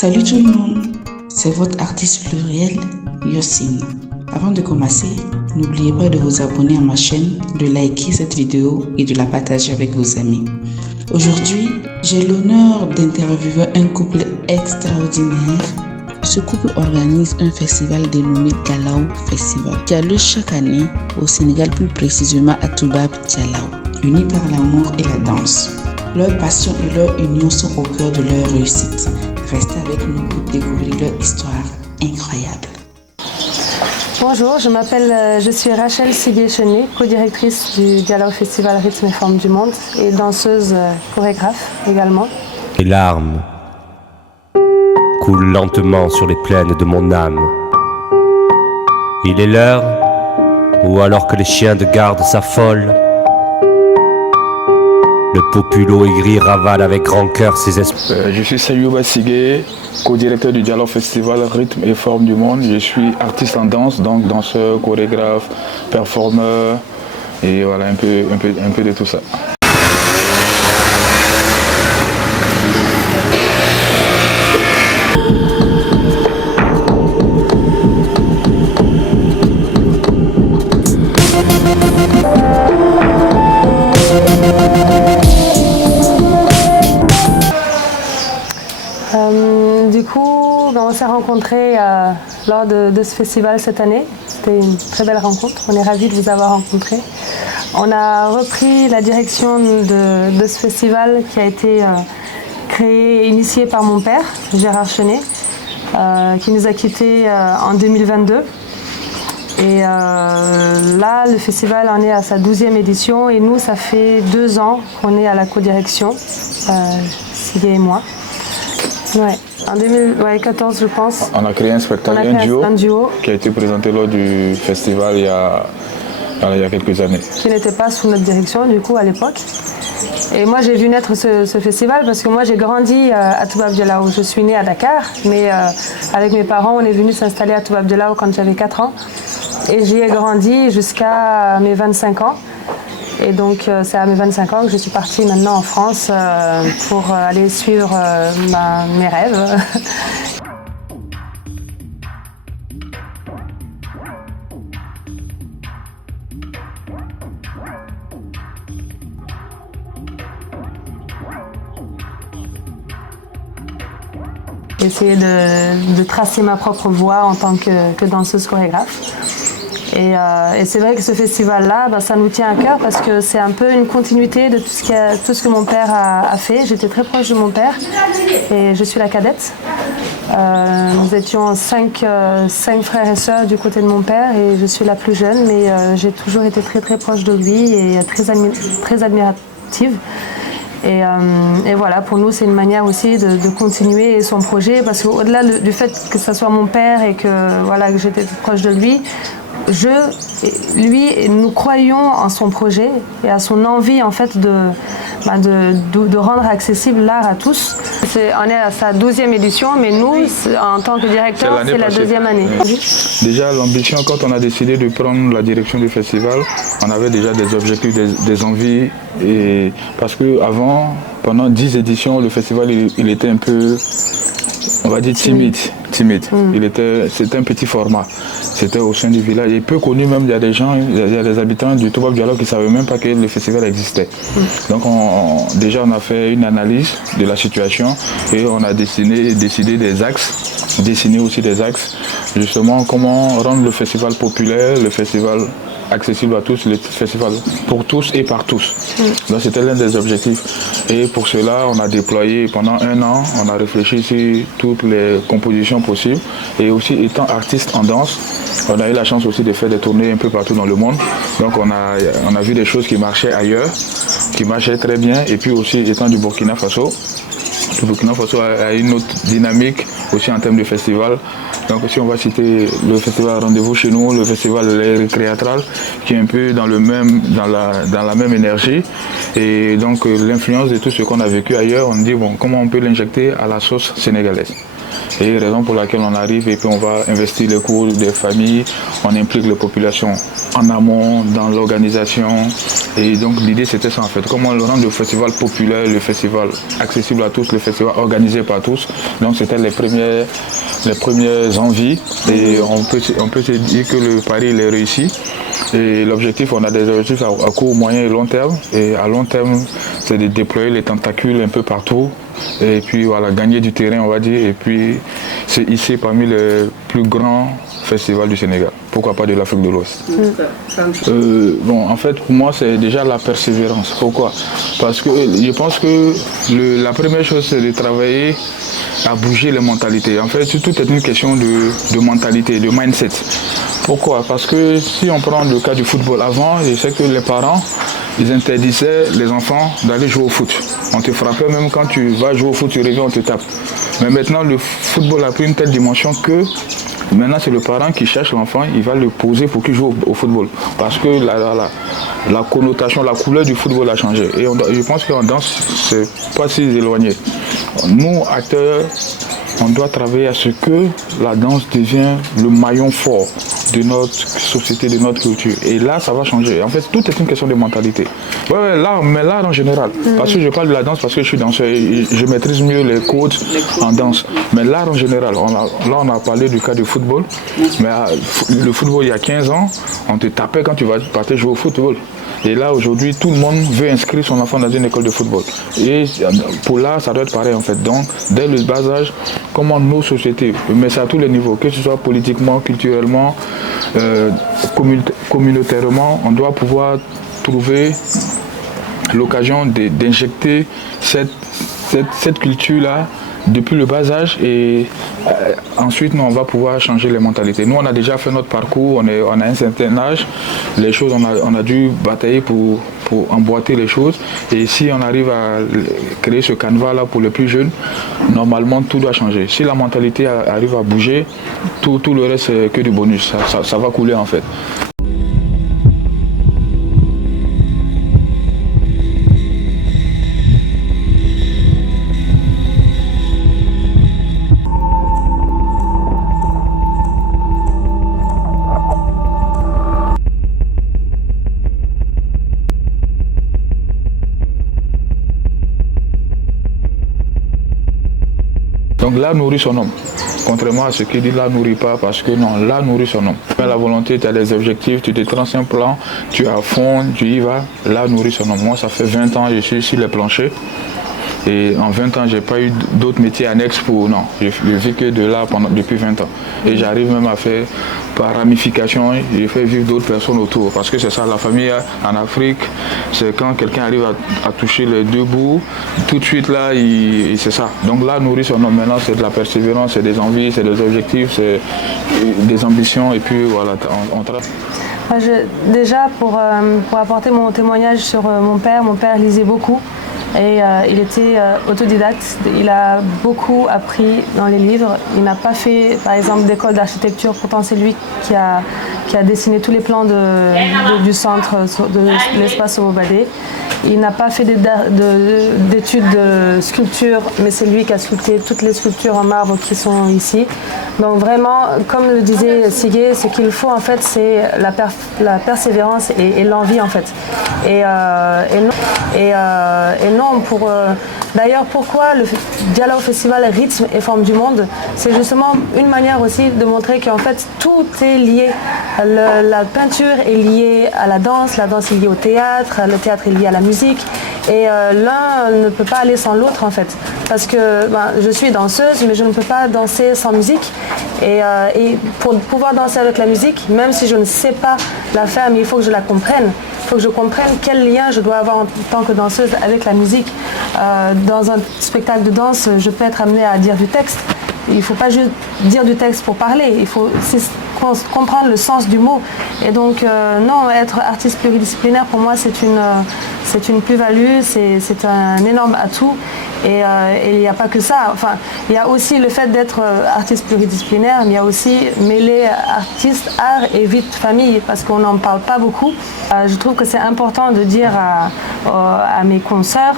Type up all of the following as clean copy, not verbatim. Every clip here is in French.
Salut tout le monde, c'est votre artiste pluriel, Yossine. Avant de commencer, n'oubliez pas de vous abonner à ma chaîne, de liker cette vidéo et de la partager avec vos amis. Aujourd'hui, j'ai l'honneur d'interviewer un couple extraordinaire. Ce couple organise un festival dénommé Dialaw Festival qui a lieu chaque année au Sénégal, plus précisément à Toubab Dialaw, unis par l'amour et la danse. Leur passion et leur union sont au cœur de leur réussite. Restez avec nous pour découvrir leur histoire incroyable. Bonjour, je suis Rachel Sigué-Chenet, co-directrice du Dialaw Festival Rythme et Forme du Monde et danseuse chorégraphe également. Les larmes coulent lentement sur les plaines de mon âme. Il est l'heure où, alors que les chiens de garde s'affolent, le populo aigri ravale avec rancœur ses esprits. Je suis Sayouba Sigué, co-directeur du Dialaw Festival Rythme et Forme du Monde. Je suis artiste en danse, donc danseur, chorégraphe, performeur et voilà un peu de tout ça. On s'est rencontrés lors de ce festival cette année. C'était une très belle rencontre. On est ravis de vous avoir rencontrés. On a repris la direction de ce festival qui a été créé et initié par mon père, Gérard Chenet, qui nous a quittés en 2022. Et là, le festival en est à sa 12e édition et nous, ça fait 2 ans qu'on est à la co-direction, Sigué et moi. Ouais. En 2014, je pense. On a créé un spectacle, un duo qui a été présenté lors du festival il y a quelques années. Qui n'était pas sous notre direction du coup à l'époque. Et moi j'ai vu naître ce festival parce que moi j'ai grandi à Toubab Dialaw. Je suis née à Dakar, mais avec mes parents on est venu s'installer à Toubab Dialaw quand j'avais 4 ans. Et j'y ai grandi jusqu'à mes 25 ans. Et donc c'est à mes 25 ans que je suis partie maintenant en France pour aller suivre mes rêves. Essayer de tracer ma propre voie en tant que danseuse chorégraphe. Et c'est vrai que ce festival-là, ça nous tient à cœur parce que c'est un peu une continuité de tout ce que mon père a fait. J'étais très proche de mon père et je suis la cadette. Nous étions 5 frères et sœurs du côté de mon père et je suis la plus jeune, mais j'ai toujours été très très proche de lui et très admirative. Et voilà, pour nous, c'est une manière aussi de continuer son projet parce qu'au-delà du fait que ce soit mon père et que j'étais proche de lui, nous croyons en son projet et à son envie en fait de rendre accessible l'art à tous. On est à sa 12e édition, mais nous, en tant que directeur, c'est la 2e année. Déjà, l'ambition, quand on a décidé de prendre la direction du festival, on avait déjà des objectifs, des envies. Et parce qu'avant, pendant 10 éditions, le festival il était un peu, on va dire, timide. C'était un petit format. C'était au sein du village. Et peu connu même, il y a des gens, il y a des habitants du Toubab Dialaw qui ne savaient même pas que le festival existait. Donc déjà on a fait une analyse de la situation et on a dessiné des axes, justement comment rendre le festival populaire, le festival accessible à tous, le festival pour tous et par tous. Donc c'était l'un des objectifs. Et pour cela, on a déployé pendant 1 an, on a réfléchi sur toutes les compositions possibles. Et aussi étant artiste en danse, on a eu la chance aussi de faire des tournées un peu partout dans le monde. Donc on a vu des choses qui marchaient ailleurs, qui marchaient très bien. Et puis aussi étant du Burkina Faso, le Burkina Faso a une autre dynamique aussi en termes de festival. Donc si on va citer le festival Rendez-vous chez nous, le festival Les Créatrales, qui est un peu dans la même énergie. Et donc l'influence de tout ce qu'on a vécu ailleurs, on dit bon, comment on peut l'injecter à la sauce sénégalaise. Et raison pour laquelle on arrive et puis on va investir les cours des familles, on implique les populations en amont, dans l'organisation. Et donc l'idée c'était ça en fait, comment le rendre le festival populaire, le festival accessible à tous, le festival organisé par tous. Donc c'était les premières envies et on peut se dire que le pari il est réussi. Et l'objectif, on a des objectifs à court, moyen et long terme. Et à long terme, c'est de déployer les tentacules un peu partout. Et puis voilà, gagner du terrain, on va dire. Et puis c'est ici parmi les plus grands festivals du Sénégal. Pourquoi pas de l'Afrique de l'Ouest. Bon, en fait, pour moi, c'est déjà la persévérance. Pourquoi? Parce que je pense que la première chose, c'est de travailler à bouger les mentalités. En fait, tout est une question de mentalité, de mindset. Pourquoi? Parce que si on prend le cas du football, avant, je sais que les parents, ils interdisaient les enfants d'aller jouer au foot. On te frappait même quand tu vas jouer au foot, tu reviens, on te tape. Mais maintenant, le football a pris une telle dimension que maintenant, c'est le parent qui cherche l'enfant, il va le poser pour qu'il joue au football. Parce que la connotation, la couleur du football a changé. Et je pense qu'en danse, c'est pas si éloigné. Nous, acteurs, on doit travailler à ce que la danse devienne le maillon fort de notre société, de notre culture. Et là, ça va changer. En fait, tout est une question de mentalité. Ouais, l'art, mais l'art en général. Parce que je parle de la danse parce que je suis danseur et je maîtrise mieux les codes en danse. Mais l'art en général, là, on a parlé du cas du football. Mais le football, il y a 15 ans, on te tapait quand tu partais jouer au football. Et là, aujourd'hui, tout le monde veut inscrire son enfant dans une école de football. Et pour là, ça doit être pareil, en fait. Donc, dès le bas âge, comment nos sociétés, mais c'est à tous les niveaux, que ce soit politiquement, culturellement, communautairement, on doit pouvoir trouver l'occasion d'injecter cette culture-là depuis le bas âge et ensuite nous, on va pouvoir changer les mentalités. Nous on a déjà fait notre parcours, on a un certain âge, les choses on a dû batailler pour emboîter les choses et si on arrive à créer ce canevas là pour les plus jeunes, normalement tout doit changer. Si la mentalité arrive à bouger, tout le reste c'est que du bonus, ça va couler en fait. Donc l'art nourrit son homme, contrairement à ce qui dit l'art nourrit pas, parce que non, l'art nourrit son homme. Tu as la volonté, tu as des objectifs, tu te traces un plan, tu es à fond, tu y vas, l'art nourrit son homme. Moi ça fait 20 ans que je suis sur les planchers et en 20 ans j'ai pas eu d'autres métiers annexes pour, non, je vis que de l'art depuis 20 ans. Et j'arrive même à faire par ramification, je fais vivre d'autres personnes autour, parce que c'est ça la famille en Afrique, c'est quand quelqu'un arrive à toucher les deux bouts, tout de suite là, c'est ça. Donc là, nourrir son homme maintenant, c'est de la persévérance, c'est des envies, c'est des objectifs, c'est des ambitions, et puis voilà, on travaille. Déjà, pour apporter mon témoignage sur mon père lisait beaucoup. Et il était autodidacte, il a beaucoup appris dans les livres. Il n'a pas fait, par exemple, d'école d'architecture, pourtant c'est lui qui a dessiné tous les plans du centre de l'espace Omobadé. Il n'a pas fait d'études de sculpture, mais c'est lui qui a sculpté toutes les sculptures en marbre qui sont ici. Donc vraiment, comme le disait Sigé, ce qu'il faut en fait, c'est la persévérance et l'envie en fait. Et non pour... D'ailleurs, pourquoi le Dialaw Festival Rythme et Forme du Monde, c'est justement une manière aussi de montrer qu'en fait tout est lié. La peinture est liée à la danse est liée au théâtre est lié à la musique. Et l'un ne peut pas aller sans l'autre en fait. Parce que je suis danseuse, mais je ne peux pas danser sans musique. Et pour pouvoir danser avec la musique, même si je ne sais pas la faire, mais il faut que je la comprenne. Il faut que je comprenne quel lien je dois avoir en tant que danseuse avec la musique. Dans un spectacle de danse, je peux être amenée à dire du texte. Il ne faut pas juste dire du texte pour parler. Il faut comprendre le sens du mot. Et donc, non, être artiste pluridisciplinaire, pour moi, c'est une plus-value, c'est un énorme atout. Et il n'y a pas que ça. Enfin, il y a aussi le fait d'être artiste pluridisciplinaire, mais il y a aussi mêler artiste, art et vie de famille, parce qu'on n'en parle pas beaucoup. Je trouve que c'est important de dire à mes consoeurs,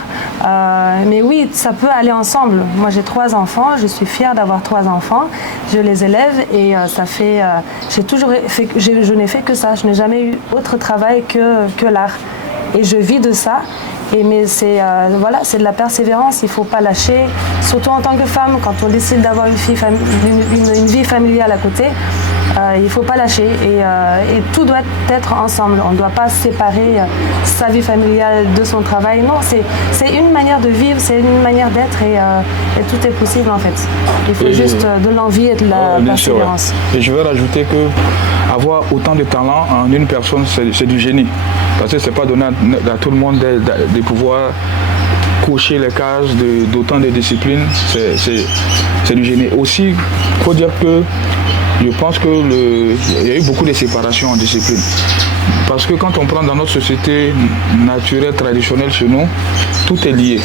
mais oui, ça peut aller ensemble. Moi, j'ai 3 enfants, je suis fière d'avoir 3 enfants, je les élève et ça fait, je n'ai fait que ça, je n'ai jamais eu autre travail que l'art. Et je vis de ça. Mais c'est de la persévérance, il ne faut pas lâcher, surtout en tant que femme, quand on décide d'avoir une vie familiale à côté, il ne faut pas lâcher et tout doit être ensemble. On ne doit pas séparer sa vie familiale de son travail. Non, c'est une manière de vivre, c'est une manière d'être et tout est possible en fait. Il faut juste de l'envie et de la persévérance. Sûr, ouais. Et je veux rajouter que avoir autant de talent en une personne, c'est du génie. Parce que ce n'est pas donné à tout le monde de pouvoir cocher les cases d'autant de disciplines. C'est du génie. Aussi, il faut dire que je pense qu'il y a eu beaucoup de séparations en disciplines. Parce que quand on prend dans notre société naturelle, traditionnelle chez nous, tout est lié.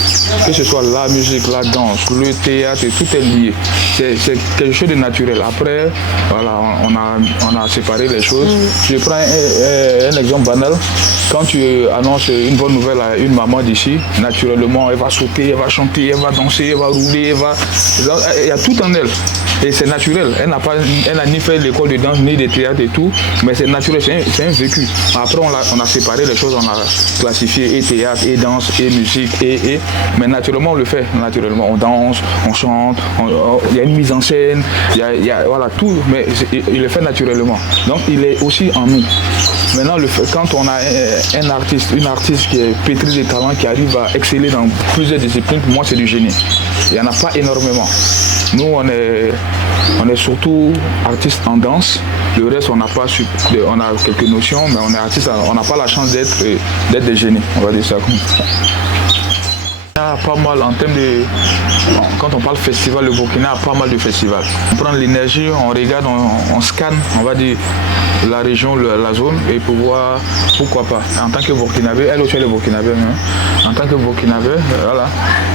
Que ce soit la musique, la danse, le théâtre, tout est lié. C'est quelque chose de naturel. Après, voilà, on a séparé les choses. Je prends un exemple banal. Quand tu annonces une bonne nouvelle à une maman d'ici, naturellement, elle va sauter, elle va chanter, elle va danser, elle va rouler, il y a tout en elle. Et c'est naturel. Elle n'a ni fait l'école de danse, ni de théâtre et tout, mais c'est naturel, c'est un vécu. Après, on a séparé les choses, on a classifié et théâtre, et danse, et musique, mais naturellement, on le fait. Naturellement, on danse, on chante, il y a une mise en scène, il y a voilà, tout, mais il le fait naturellement. Donc, il est aussi en nous. Maintenant, quand on a une artiste qui est pétrie de talent, qui arrive à exceller dans plusieurs disciplines, pour moi, c'est du génie. Il n'y en a pas énormément. Nous, on est surtout artistes en danse. Le reste, on a quelques notions, mais on est artistes, on n'a pas la chance d'être des génies, on va dire ça comme ça. Il y a pas mal en termes de... Quand on parle festival, le Burkina a pas mal de festivals. On prend l'énergie, on regarde, on scanne, on va dire, la région, la zone, et pour voir pourquoi pas. En tant que Burkinabé, elle aussi elle est Burkinabé, hein. En tant que Burkinabé, voilà,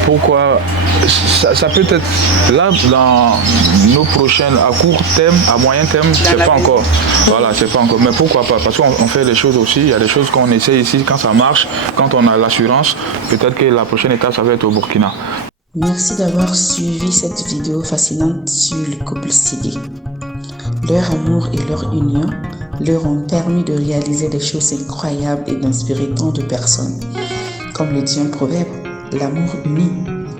pourquoi... Ça peut être là, dans nos prochaines, à court terme, à moyen terme, c'est pas encore. Voilà, c'est pas encore. Mais pourquoi pas? Parce qu'on fait des choses aussi, il y a des choses qu'on essaie ici, quand ça marche, quand on a l'assurance, peut-être que la prochaine étape, ça va être au Burkina. Merci d'avoir suivi cette vidéo fascinante sur le couple Sidé. Leur amour et leur union leur ont permis de réaliser des choses incroyables et d'inspirer tant de personnes. Comme le dit un proverbe, l'amour unit,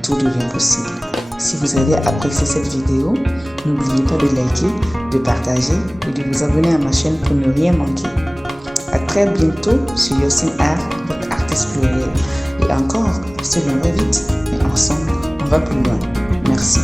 tout devient possible. Si vous avez apprécié cette vidéo, n'oubliez pas de liker, de partager et de vous abonner à ma chaîne pour ne rien manquer. À très bientôt sur Yosin Art, votre artiste pluriel. Et encore, je te l'envoie vite, mais ensemble, on va plus loin. Merci.